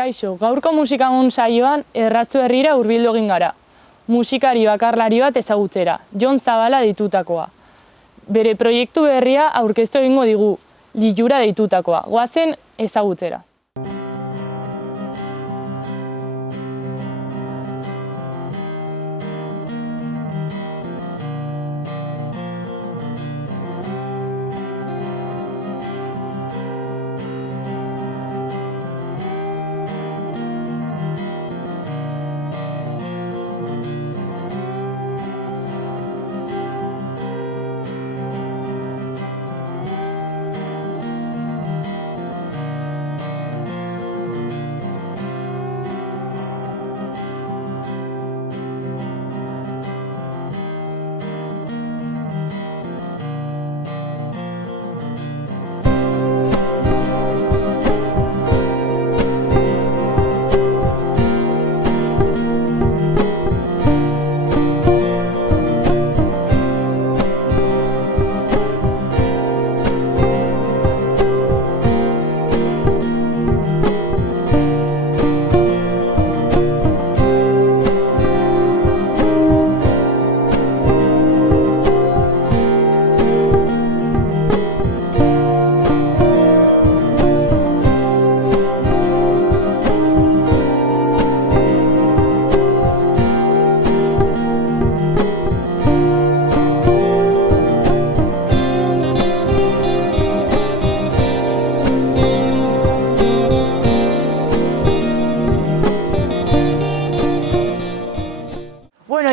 Kaixo, gaurko musikamun saioan Erratzu herrira hurbildu egin gara. Musikari bakarlari bat ezagutzera, Jon Zabala deitutakoa. Bere proiektu berria aurkeztu egingo digu, Lilura deitutakoa. Goazen ezagutzera.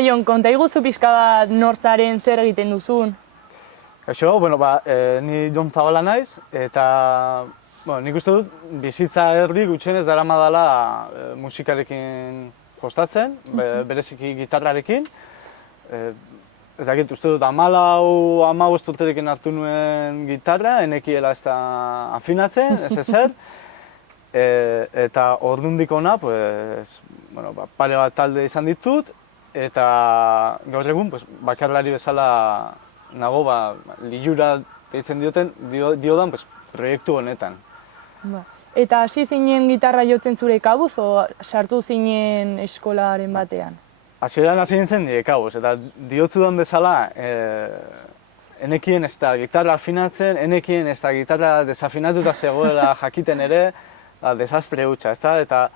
Jon, konta iguzu pixka bat nortzaren zer egiten duzun? Eixo, ni Jon Zabala naiz, eta nik uste dut bizitza erdi gutxienez daramadala musikarekin jostatzen, bereziki gitarrarekin. Ez dakit, uste dut 14-15 urterekin hartu nuen gitarra, enekiela ez da afinatzen, ez ezer. Eta ordundik hona, pare bat talde izan ditut, eta gaur egun bakarlari bezala nago Lilura deitzen diodan proiektu honetan. Eta hasi zinen gitarra jotzen zure kabuz, o sartu zinen eskolaren batean? Hasieran hasi nintzen nire kabuz, eta diotzudan bezala enekien ez da gitarra afinatzen, enekien ez da gitarra desafinatuta zegoela jakiten ere, desastre hutsa, ezta? Eta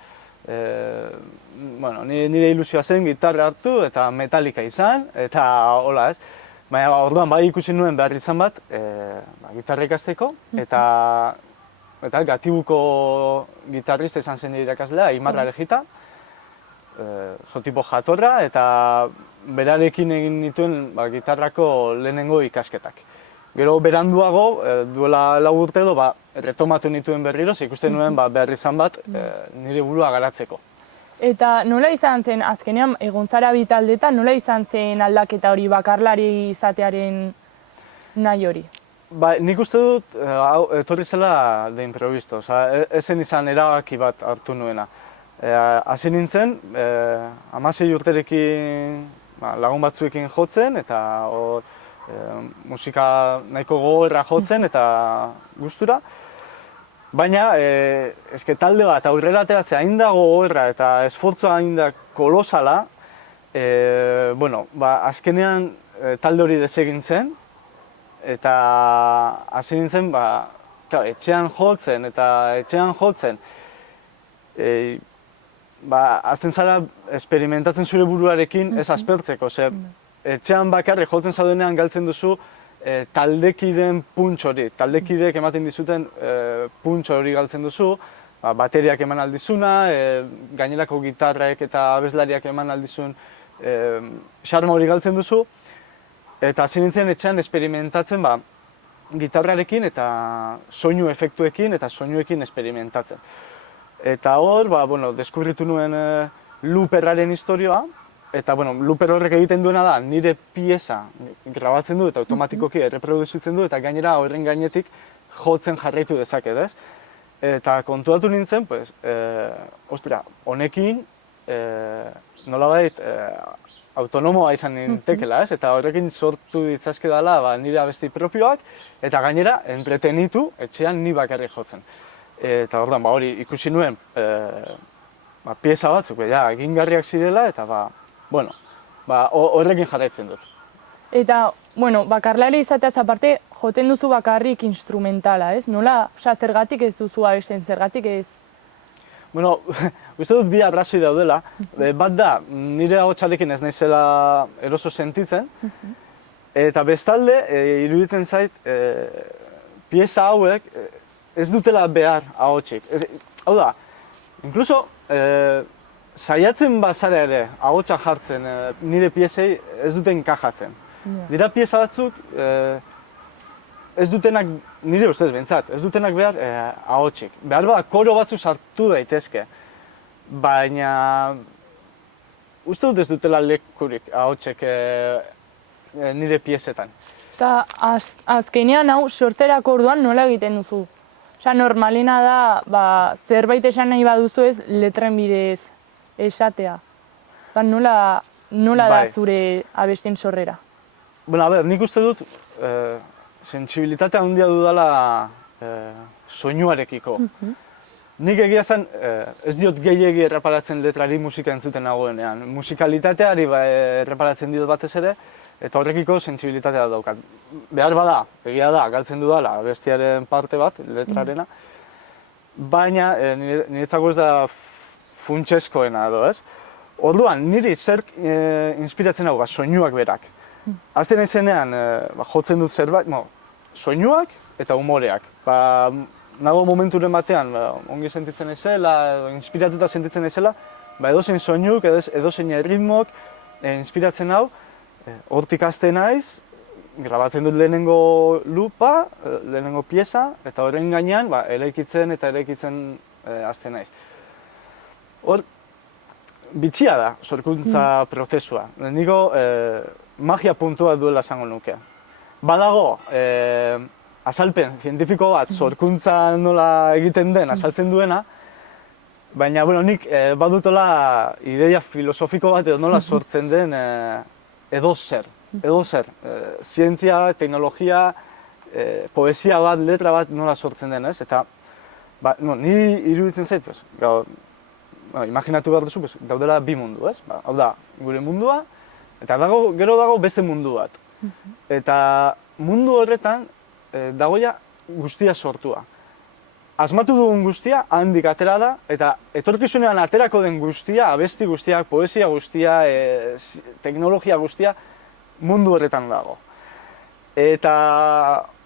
nire ilusioa zen gitarra hartu eta metalika izan, eta hola ez. Baina orduan bai ikusi nuen behar izan bat gitarra ikasteko, eta Gatibuko gitarrista izan zen nire irakaslea, Aimar Arejita, tipo jatorra, eta berarekin egin nituen gitarrako lehenengo ikasketak. Gero beranduago, duela 4 urte edo, retomatu nituen berriro, ikusten nuen behar izan bat nire burua garatzeko. Eta nola izan zen, azkenean egon zara bi taldetan, nola izan zen aldaketa hori bakarlari izatearen nahi hori? Nik uste dut, etorri zela de improvisto, ezen izan erabaki bat hartu nuena. Hasi nintzen, 16 urterekin lagun batzuekin jotzen, eta musika nahiko gogorra jotzen eta gustura. Baina, talde bat aurrera ateratzea hain da gogorra eta esfortzua hain da kolosala, azkenean talde hori desegin zen, eta hasi nintzen, etxean jotzen eta etxean jotzen. Azten zara esperimentatzen zure buruarekin ez aspertzeko, etxean bakarrik jotzen zaudenean galtzen duzu taldekideen punts hori, taldekideek ematen dizuten punts hori galtzen duzu, bateriak eman aldizuna, gainerako gitarraek eta abeslariak eman aldizun xarma hori galtzen duzu, eta hasi nintzen etxean esperimentatzen gitarrarekin eta soinu efektuekin eta soinuekin esperimentatzen. Eta hor, deskubritu nuen looperraren historioa, eta looper horrek egiten duena da, nire pieza grabatzen du eta automatikoki erreproduzitzen du, eta gainera horren gainetik jotzen jarraitu dezaket, ez? Eta kontuatu nintzen, honekin nolabait autonomoa izan nintekela, ez? Eta horrekin sortu ditzazke dela nire abesti propioak, eta gainera entretenitu etxean ni bakarrik jotzen. Eta orduan, hori ikusi nuen, pieza batzuk, egingarriak zirela, eta horrekin jarraitzen dut. Eta, bakarlari izateaz aparte, joten duzu bakarrik instrumentala, ez? Nola, zergatik ez duzu abesten, zergatik ez? Uste dut bi arrazoi daudela. Bat da, nire ahotsarekin ez naizela eroso sentitzen, eta bestalde, iruditzen zait, pieza hauek ez dutela behar ahotsik. Hau da, inkluso, saiatzen bazara ere ahotsa jartzen nire piezei ez duten enkajatzen. Dira pieza batzuk, ez dutenak, nire ustez behintzat, ez dutenak behar ahotsik. Behar bada koro batzu sartu daitezke, baina uste dut ez dutela lekurik ahotsek nire piezetan. Eta azkenean hau sortzerako orduan nola egiten duzu? Osa, normalena da, zerbait esan nahi baduzu ez, letren bidez esatea. Osa, nola da zure abesten sorrera? Nik uste dut sentsibilitate handia dudala soinuarekiko. Nik egia zen, ez diot gehiegi erreparatzen letrari musika entzuten nagoenean. Musikalitateari erreparatzen diot batez ere, eta horrekiko sentsibilitatea daukat. Behar bada, egia da, galtzen dudala abestiaren parte bat, letrarena, baina niretzako ez da funtseskoena edo, ez? Orduan, niri zer inspiratzen hau, soinuak berak. Azten naizenean, jotzen dut zerbait, soinuak eta umoreak. Nago momenturen batean, ongi sentitzen naizela, edo inspiratuta sentitzen naizela, edozein soinuk, edozein ritmok inspiratzen hau, hortik hasten naiz, grabatzen dut lehenengo lupa, lehenengo pieza, eta horren gainean eraikitzen eta eraikitzen hasten naiz. Hor, bitxia da sorkuntza prozesua. Niko magia puntua duela esango nuke. Badago, azalpen zientifiko bat sorkuntza nola egiten den azaltzen duena, baina nik badutola ideia filosofiko bat edo nola sortzen den edozer. Zientzia, teknologia, poesia bat, letra bat nola sortzen den, ez? Eta ni iruditzen zait, imaginatu behar duzu, daudela bi mundu, ez? Hau da, gure mundua, eta gero dago beste mundu bat. Eta mundu horretan dagoia guztia sortua. Asmatu dugun guztia handik atera da, eta etorkizunean aterako den guztia, abesti guztiak, poesia guztia, teknologia guztia, mundu horretan dago. Eta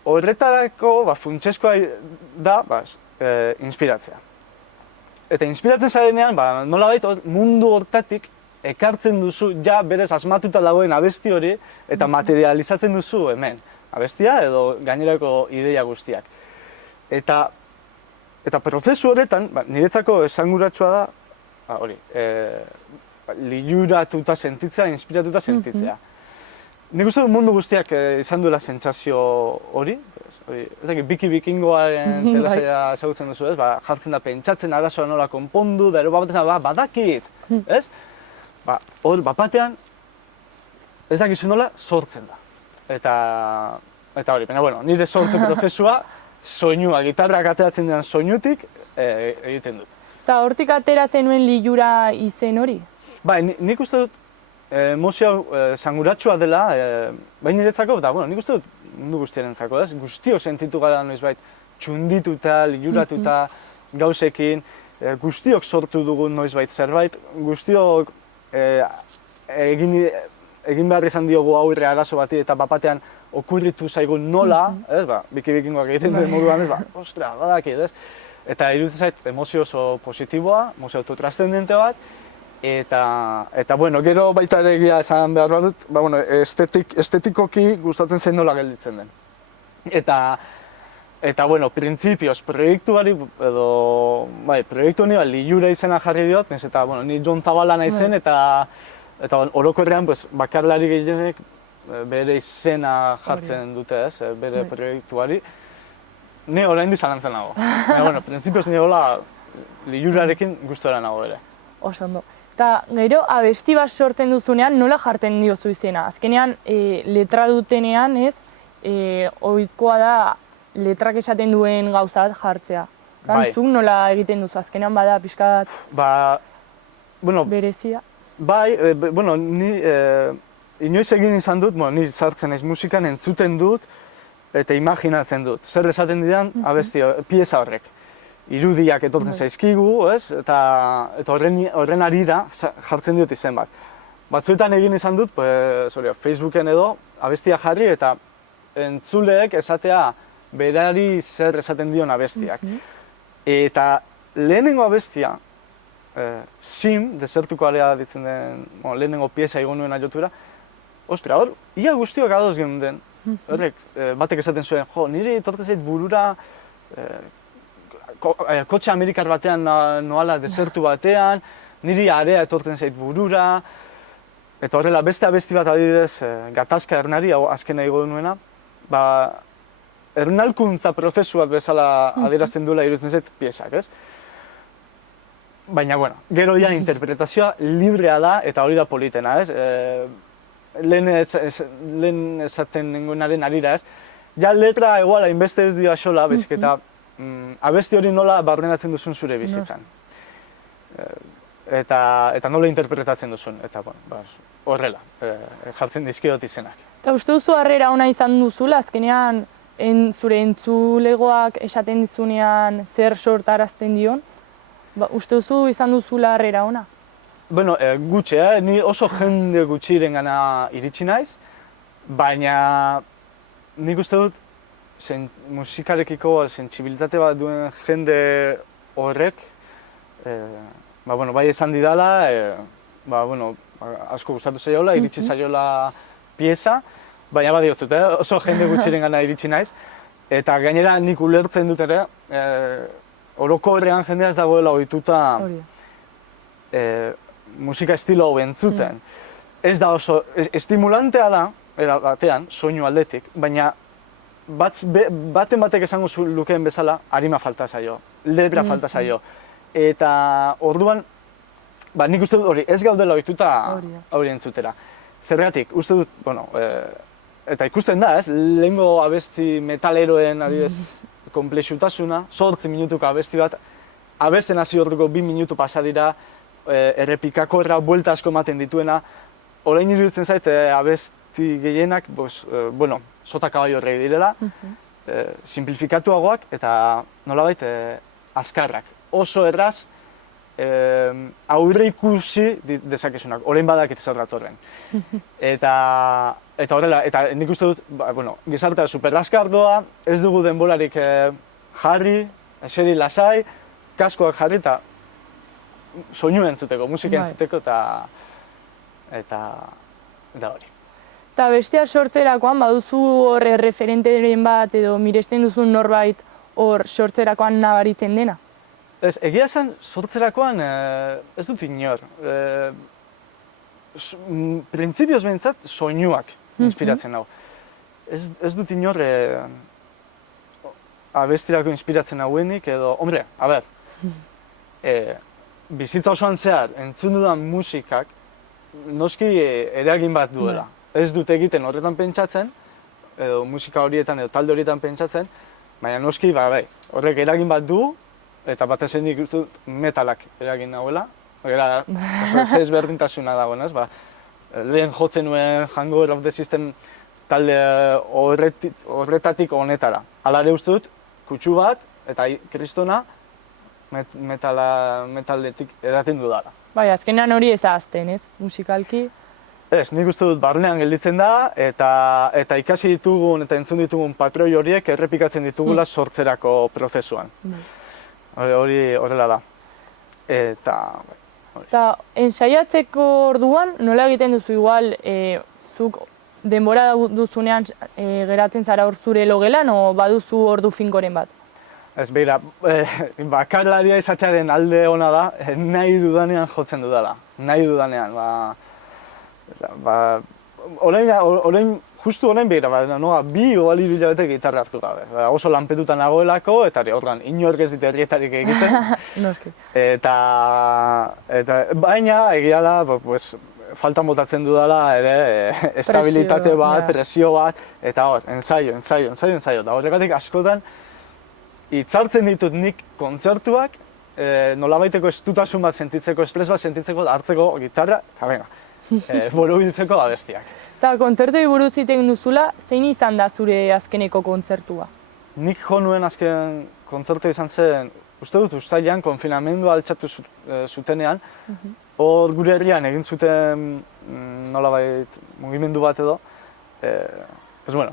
horretarako funtseskoa da inspiratzea. Eta inspiratzen zarenean, nolabait mundu hortatik ekartzen duzu ja berez asmatuta dagoen abesti hori eta materializatzen duzu hemen. Abestia edo gainerako ideia guztiak. Eta prozesu horretan, niretzako esanguratsua da, liluratuta sentitzea, inspiratuta sentitzea. Nik uste dut mundu guztiak izan duela sentsazio hori, ez dakit, Biki Bikingoaren telesaila ezagutzen duzu, ez? Jartzen da pentsatzen arazoa nola konpondu, da ero badakit, ez? Hor, batean, ez dakizu nola sortzen da. Eta hori, baina, nire sortze prozesua, soinua, gitarrak ateratzen den soinutik egiten dut. Eta hortik ateratzen nuen lilura izen hori? Nik uste dut emozio esanguratsua dela, bai niretzako, eta nik uste dut mundu guztiarentzako, ez? Guztiok sentitu gara noizbait txundituta, liluratuta, gauzekin, guztiok sortu dugun noizbait zerbait, guztiok egin behar izan diogu aurre arazo bati eta bapatean okurritu zaigun nola, ez? Biki Bikingoak egiten duen moduan, ez? Ostra, badakit, ez? Eta iruditzen zait emozio oso positiboa, emozio autotrascendente bat, eta gero baita ere egia esan behar badut, estetikoki gustatzen zain nola gelditzen den. Eta, printzipioz, proiektuari, proiektu honi lilura izena jarri diot, eta ni Jon Zabala naizen, eta orokorrean bakarlari gehienek bere izena jartzen dute, ez, bere proiektuari. Ni oraindik zalantzan nago. Baina, printzipioz ni hola lilurarekin gustora nago ere. Oso ondo. Eta gero, abesti bat sortzen duzunean, nola jartzen diozu izena? Azkenean, letra dutenean, ez, ohikoa da letrak esaten duen gauzat jartzea. Bai. Zuk nola egiten duzu, azkenean bada pixka bat Bueno, berezia. bai, ni inoiz egin izan dut, ni sartzen naiz musikan, entzuten dut eta imaginatzen dut. Zer esaten didan abesti, pieza horrek. Irudiak etortzen zaizkigu, ez? Eta horren arira jartzen diot izen bat. Batzuetan egin izan dut, Facebooken edo, abestia jarri eta entzuleek esatea berari zer esaten dion abestiak. Eta lehenengo abestia, Sim, desertuko alea ditzen den, lehenengo pieza igo nuen ajotura, ostra, hor, ia guztiok adoz geunden. Horrek, batek esaten zuen, niri etortzen zait burura, kotxe amerikar batean noala desertu batean, niri area etortzen zait burura, eta horrela beste abesti bat adibidez, gatazka ernari, hau azkena igo nuena, ernalkuntza prozesu bat bezala adierazten duela iruditzen zait piezak, ez? Baina, gero ja interpretazioa librea da eta hori da politena, ez? Lehen esaten nengoenaren arira, ez? Ja letra eguala inbeste ez dira xola, bezik eta abesti hori nola barnenatzen duzun zure bizitzan. Eta nola interpretatzen duzun, eta horrela, jartzen dizkiot izenak. Eta uste duzu harrera ona izan duzula, azkenean zure entzulegoak esaten dizunean zer sortarazten dion? Uste duzu izan duzula harrera ona? Gutxe, ni oso jende gutxiren gana iritsi naiz, baina nik uste dut musikarekiko sentsibilitate bat duen jende horrek, bai esan didala, asko gustatu zaiola, iritsi zaiola pieza, baina badiotzut, oso jende gutxiren gana iritsi naiz, eta gainera nik ulertzen dut ere, orokorrean jendea ez dagoela ohituta musika estilo hau entzuten. Ez da oso, estimulantea da, era batean, soinu aldetik, baina baten batek esango lukeen bezala, arima falta zaio, letra falta zaio. Eta orduan, nik uste dut hori, ez gaudela ohituta hori entzutera. Zergatik, uste dut, eta ikusten da, ez, lehengo abesti metaleroen adibidez, konplexutasuna, 8 minutuko abesti bat, abesten hasi orduko 2 minutu pasa dira, errepikakorra, buelta asko ematen dituena, orain iruditzen zait abesti gehienak, sota kabaio horrek direla, simplifikatuagoak eta nolabait azkarrak. Oso erraz, aurre ikusi dezakezunak, orain badakit zer datorren. Eta horrela, eta nik uste dut, gizartea superraskar doa, ez dugu denborarik jarri, eseri lasai, kaskoak jarri eta soinu entzuteko, musika entzuteko eta hori. Eta bestea sortzerakoan, baduzu hor referenteren bat edo miresten duzun norbait hor sortzerakoan nabaritzen dena? Ez, egia esan sortzerakoan ez dut inor. Printzipioz behintzat soinuak inspiratzen hau. Ez dut inor abestirako inspiratzen hauenik edo, bizitza osoan zehar entzun dudan musikak noski eragin bat duela. Ez dut egiten horretan pentsatzen, edo musika horietan edo talde horietan pentsatzen, baina noski horrek eragin bat du, eta batez nik uste dut metalak eragin nahuela. Oso ezberdintasuna dagoenez, lehen jotzen nuen Hangover of the System talde horretatik honetara. Hala ere uste dut, kutsu bat eta kristona metaletik edaten dudala. Bai, azkenean hori ez ahazten, ez, musikalki? Ez, nik uste dut barnean gelditzen da, eta ikasi ditugun eta entzun ditugun patroi horiek errepikatzen ditugula sortzerako prozesuan. Hori horrela da. Eta ensaiatzeko orduan, nola egiten duzu igual, zuk denbora duzunean geratzen zara hor zure logelan, o baduzu ordu finkoren bat? Ez, begira, bakarlaria izatearen alde ona da, nahi dudanean jotzen dudala. Nahi dudanean, justu orain begira, bi oal hiru hilabete gitarra hartu gabe. Oso lanpetuta nagoelako, eta orduan inork ez dit herrietarik egiten. Noski. Baina, egia da, faltan botatzen dudala ere, estabilitate bat, presio bat, eta hor, ensaio. Da horregatik askotan, hitzartzen ditut nik kontzertuak, nolabaiteko estutasun bat sentitzeko, estres bat sentitzeko, hartzeko gitarra, eta venga, borobiltzeko abestiak. Eta kontzertuei buruz hitz egin duzula, zein izan da zure azkeneko kontzertua? Nik jo nuen azken kontzertua izan zen, uste dut uztailean konfinamendua altxatu zutenean, hor gure herrian egin zuten nolabait mugimendu bat edo,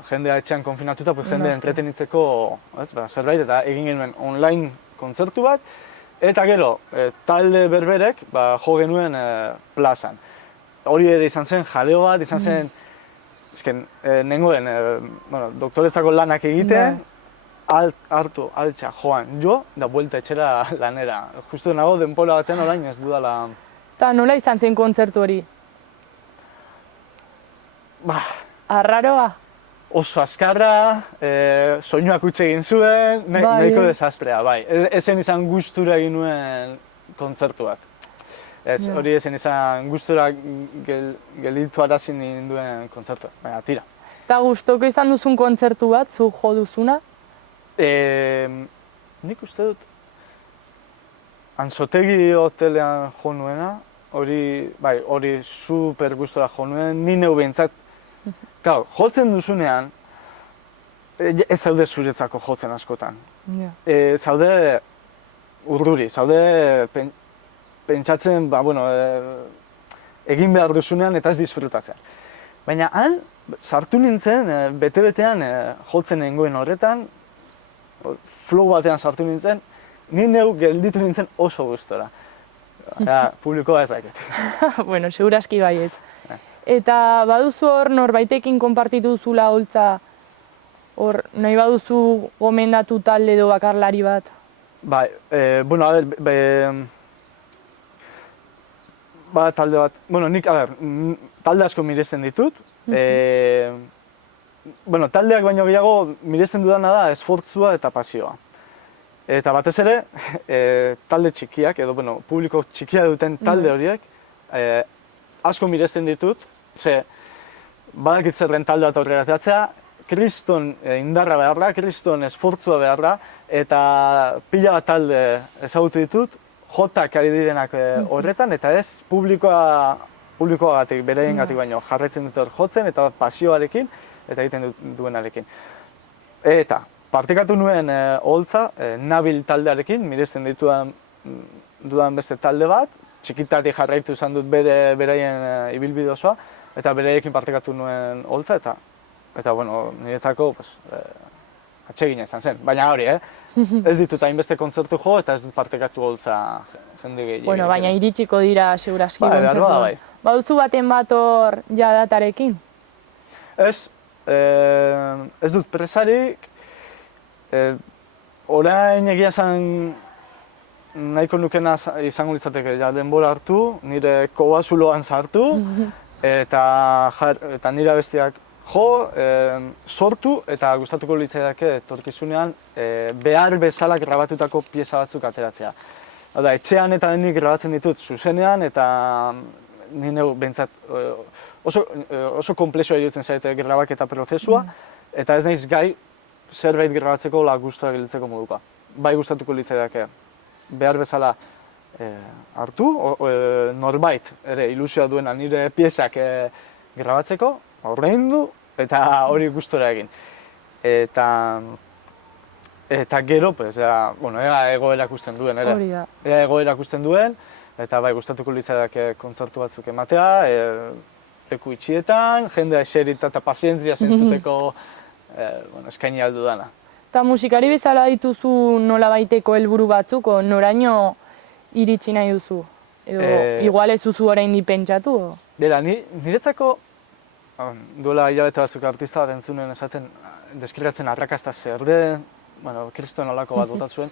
jendea etxean konfinatuta, jendea entretenitzeko zerbait, eta egin genuen online kontzertu bat, eta gero, talde berberek jo genuen plazan. Hori ere izan zen jaleo bat, izan zen, nengoen doktoretzako lanak egiten, hartu, altxa, joan, jo, da buelta etxera lanera. Justu nago denbora baten orain ez dudala... Eta nola izan zen kontzertu hori? Arraroa? Oso azkarra, soinuak utxe egin zuen, nahiko desastrea, bai. Ezen izan gustura egin nuen kontzertu bat. Hori ezen izan gustura gelditu arazin egin duen kontzertu, baina tira. Eta gustoko izan duzun kontzertu bat, zu jo duzuna? Nik uste dut, Antzotegi hotelean jo nuena, hori super gustora jo nuen, ni neu behintzat. Jotzen duzunean, ez zaude zuretzako jotzen askotan. Zaude urduri, zaude pentsatzen, egin behar duzunean eta ez disfrutatzen. Baina han, sartu nintzen, bete-betean jotzen nengoen horretan, flow batean sartu nintzen, ni neu gelditu nintzen oso gustora. Publikoa ez dakit. Bueno, seguraski baiet. Eta baduzu hor norbaitekin konpartitu duzula holtza, hor nahi baduzu gomendatu talde edo bakarlari bat? Bai, talde bat, nik, talde asko miresten ditut. Taldeak baino gehiago miresten dudana da esfortzua eta pasioa. Eta batez ere, talde txikiak, edo publiko txikia duten talde horiek, asko miresten ditut, badakit zerren talde bat aurrera ateratzea, kriston indarra behar da, kriston esfortzua behar da, eta pila bat talde ezagutu ditut, jotak ari direnak horretan, eta ez publikoagatik, bereiengatik baino jarraitzen dut hor jotzen, eta pasioarekin, eta egiten duenarekin. Eta partekatu nuen holtza, Nabil taldearekin, miresten dudan beste talde bat, txikitatik jarraitu izan dut beraien ibilbide osoa, eta beraiekin partekatu nuen holtza, eta niretzako atsegina izan zen. Baina hori, ez ditut hainbeste kontzertu jo, eta ez dut partekatu holtza jende gehiago. Baina iritsiko dira seguraski kontzertu. Bai. Baduzu baten bat hor datarekin? Ez dut presarik, orain egia zen nahiko nukena izango litzateke denbora hartu, nire kobazuloan sartu, eta nire abestiak jo, sortu, eta gustatuko litzaidake etorkizunean behar bezala grabatutako pieza batzuk ateratzea. Etxean eta nik grabatzen ditut zuzenean, eta nire behintzat oso komplexua iruditzen zaite grabaketa prozesua, eta ez naiz gai zerbait grabatzeko gustora gelditzeko moduka. Bai gustatuko litzaidake behar bezala hartu, norbait ere ilusioa duena nire piezak grabatzeko, ordaindu eta hori gustora egin. Eta gero, ega egoera ikusten duen, ere. Ega egoera ikusten duen, eta bai gustatuko litzaidake kontzertu batzuk ematea, leku itxietan, jendea eserita eta pazientzia zentzuteko eskaini aldu dana. Eta musikari bezala dituzu nolabaiteko helburu batzuk, noraino iritsi nahi duzu? Edo igual ez duzu oraindik pentsatu? Bera, niretzako, duela hilabete batzuk artista bat entzunen esaten, deskribatzen arrakasta zer den, kriston olako bat botat zuen.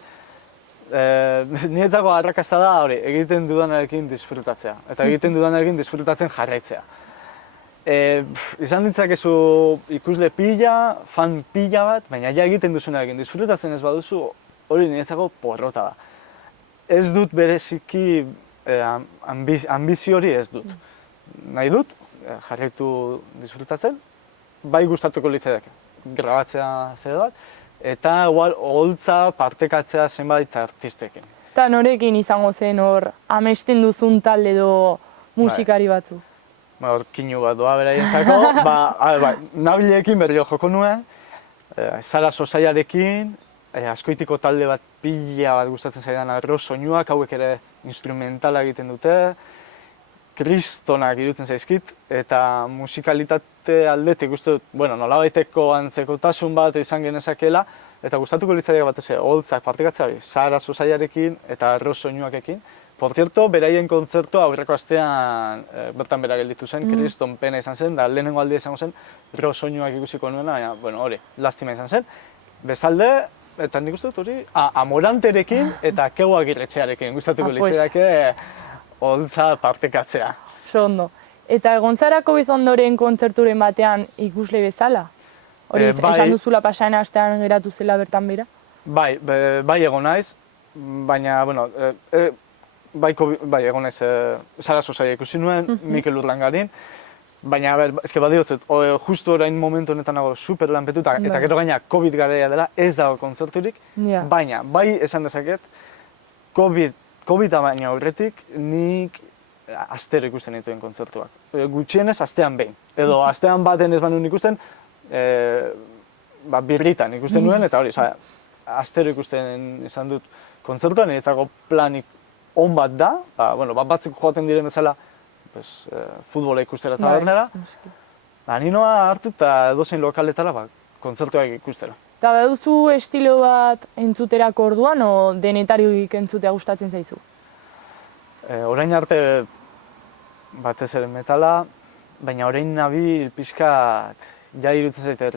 Niretzako arrakasta da hori, egiten dudanarekin disfrutatzea, eta egiten dudanarekin disfrutatzen jarraitzea. Izan ditzakezu ikusle pila, fan pila bat, baina ja egiten duzunarekin disfrutatzen ez baduzu, hori niretzako porrota da. Ez dut bereziki ambizio hori ez dut. Nahi dut, jarraitu disfrutatzen, bai gustatuko litzaidak grabatzea zede bat, eta oholtza partekatzea zenbait artistekin. Eta norekin izango zen hor amesten duzun talde edo musikari batzu? Hor kinu bat doa beraientzako, nabileekin berriro joko nuen, Sara Sosaiarekin, askoitiko talde bat pila bat gustatzen zaidan arro soinuak, hauek ere instrumentala egiten dute, kristonak irutzen zaizkit, eta musikalitate aldetik uste dut, nolabaiteko antzekotasun bat izan genezakela, eta gustatuko litzaiak batez oholtzak partekatzea hori, Sara Sosaiarekin eta arro soinuakekin. Por cierto, beraien kontzertua aurreko astean bertan bera gelditu zen, kriston pena izan zen, da lehenengo aldia izango zen, arro soinuak ikusiko nuena, baina, hori, lastima izan zen. Bestalde, eta nik uste dut hori, Amoranterekin eta Keu Agirretxearekin gustatuko litzaiake oholtza partekatzea. Oso ondo. Eta egon zarako Bizondoren kontzerturen batean ikusle bezala? Hori esan duzula pasaren astean geratu zela bertan bera? Bai egon naiz, baina, bai egon naiz Sara Sosaia ikusi nuen, Mikel Urlangarin, baina, badiotzet, justu orain momentu honetan nago super lanpetuta, eta gero gaina COVID garaia dela, ez dago kontzerturik, baina, bai esan dezaket, COVID-a baina aurretik, nik astero ikusten dituen kontzertuak. Gutxienez, astean behin. Edo, astean baten ez banuen ikusten, birritan ikusten nuen, eta hori, astero ikusten izan dut kontzertuan, niretzako planik on bat da, batzuk joaten diren bezala, futbola ikustera eta bernera, ninoa hartu eta edozein lokaletara kontzertuak ikustera. Eta baduzu estilo bat entzuterako orduan, o denetarik entzutea gustatzen zaizu? Orain arte batez ere metala, baina orain nabil pixkat ja irutzen zaite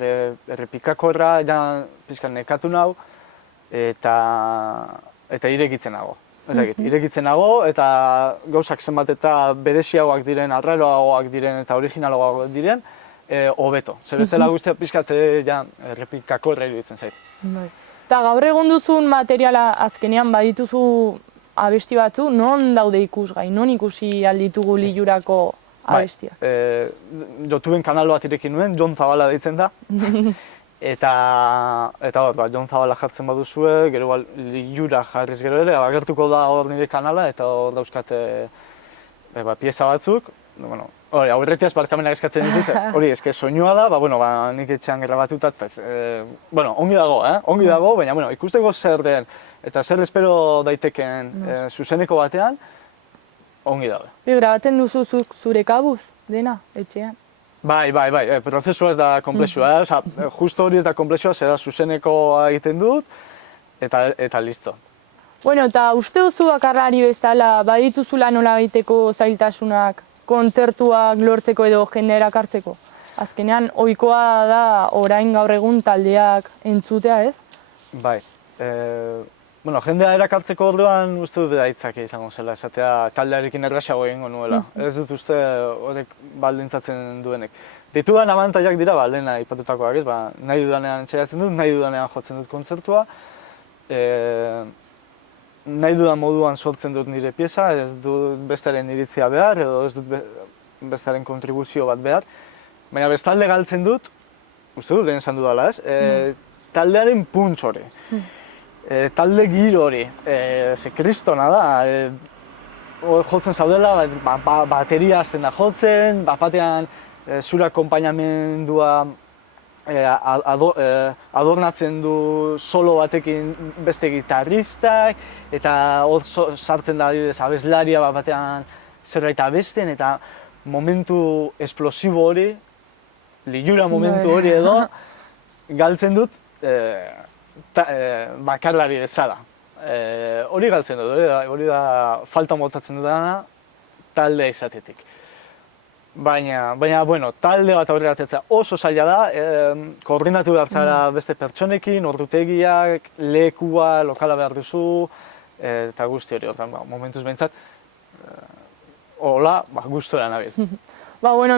errepikakorra, ja pixkat nekatu nau, eta irekitzen nago. Irekitzen nago, eta gauzak zenbat eta bereziagoak diren, arraroagoak diren eta originalagoak diren, hobeto. Zer bestela guztia pixkat errepikakorra iruditzen zait. Eta gaur egun duzun materiala azkenean badituzu abesti batzu, non daude ikusgai? Non ikusi alditugu Lilurako abestiak? YouTubeen kanal bat irekin nuen, Jon Zabala deitzen da. Eta Jon Zabala jartzen baduzue, gero Lilura jarriz gero ere, agertuko da hor nire kanala, eta hor dauzkate pieza batzuk. Hori, aurretiaz barkamenak eskatzen dituz, hori, eske soinua da, nik etxean grabatutat, ongi dago, baina ikusteko zer den, eta zer espero daiteken zuzeneko batean, ongi dago. Grabatzen duzu zure kabuz, dena, etxean? Bai, prozesua ez da komplexua, justo hori ez da komplexua, zera zuzenekoa egiten dut, eta listo. Eta uste duzu bakarlari bezala, badituzula nola egiteko zailtasunak, kontzertuak lortzeko edo jendea erakartzeko? Azkenean, ohikoa da orain gaur egun taldeak entzutea, ez? Bai. Jendea erakartzeko orduan uste dut aitzaki izango zela, esatea taldearekin erraxago egingo nuela. Ez dut uste horrek baldintzatzen duenek. Ditudan abantaiak dira, lehena ipatutakoak ez, nahi dudanean txaiatzen dut, nahi dudanean jotzen dut kontzertua. Nahi dudan moduan sortzen dut nire pieza, ez dut bestaren iritzia behar, edo ez dut bestaren kontribuzio bat behar. Baina bestalde galtzen dut, uste dut lehen esan dudala ez, taldearen puntz hori. Talde giro hori, ze kristona da, jotzen zaudela, bateria azten da jotzen, batean zure akompainamendua adornatzen du solo batekin beste gitarristak, eta hor sartzen da abeslaria batean zerbait abesten, eta momentu esplosibo hori, Lilura momentu hori edo, galtzen dut bakarlari bezala. Hori galtzen dut, hori da falta motatzen dudana talde izatetik. Baina, talde bat aurrera atetzea oso zaila da, koordinatu behar zara beste pertsonekin, ordutegiak, lekua, lokala behar duzu, eta guzti hori, momentuz behintzat, hola, gustora nabil.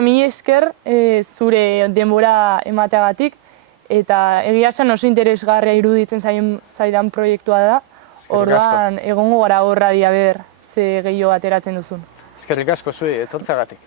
Mi esker zure denbora emateagatik, eta egia esan oso interesgarria iruditzen zaidan proiektua da, orduan egongo gara horra ber ze gehiago ateratzen duzun. Eskerrik asko zuei, etortzeagatik.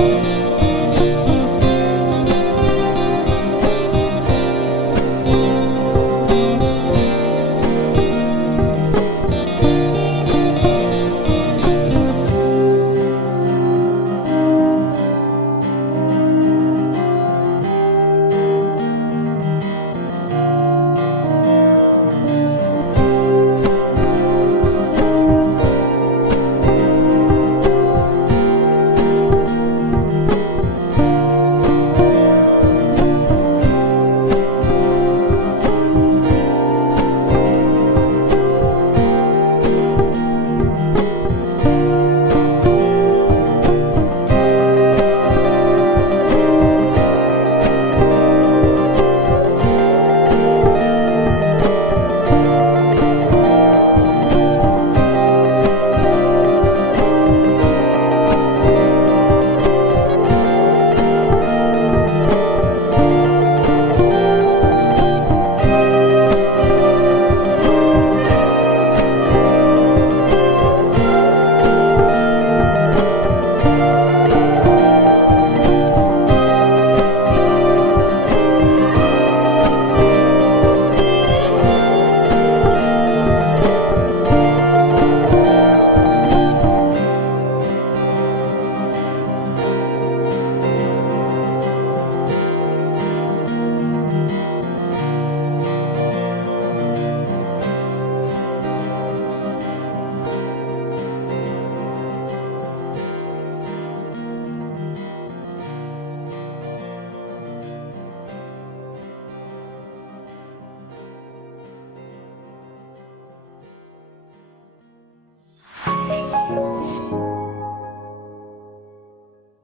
Thank